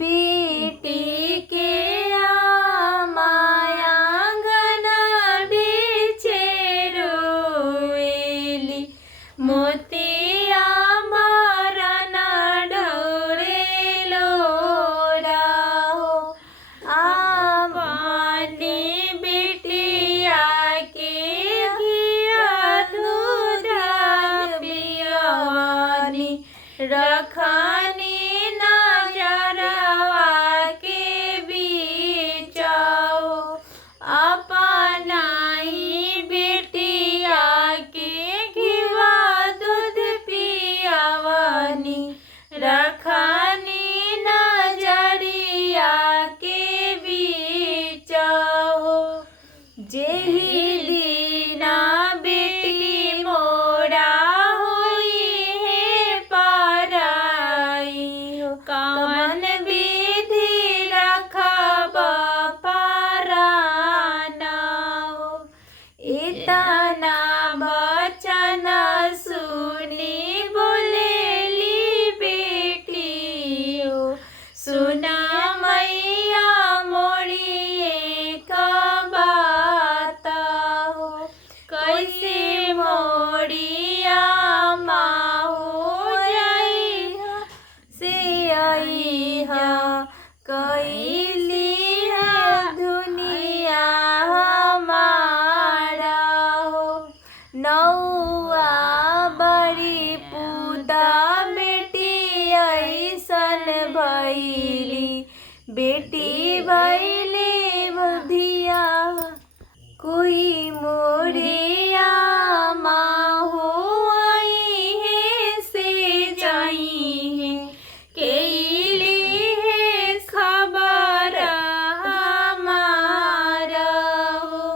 बेटी के माया घना बीचे रोएली मोतिया मरण ढोरे लोरा हो आवानी बेटिया के घिया दूध पियावानी रखनी रखनी नजरिया के बीच हो जेहि दीना बेटी मोरा हुई है पाराई हो कवन विधि रखब पाराना हो इतना वचन सुनी सुना मैया मोरी एक बात हो कैसे मोरिया माहो जाई से आई कैली दुनिया हमारा हो नौआ बड़ी पूता बेटी ऐसन भैली बेटी भैली बुधिया कोई मोरिया माहो आई है से जाई है केली है खबर हमारा हो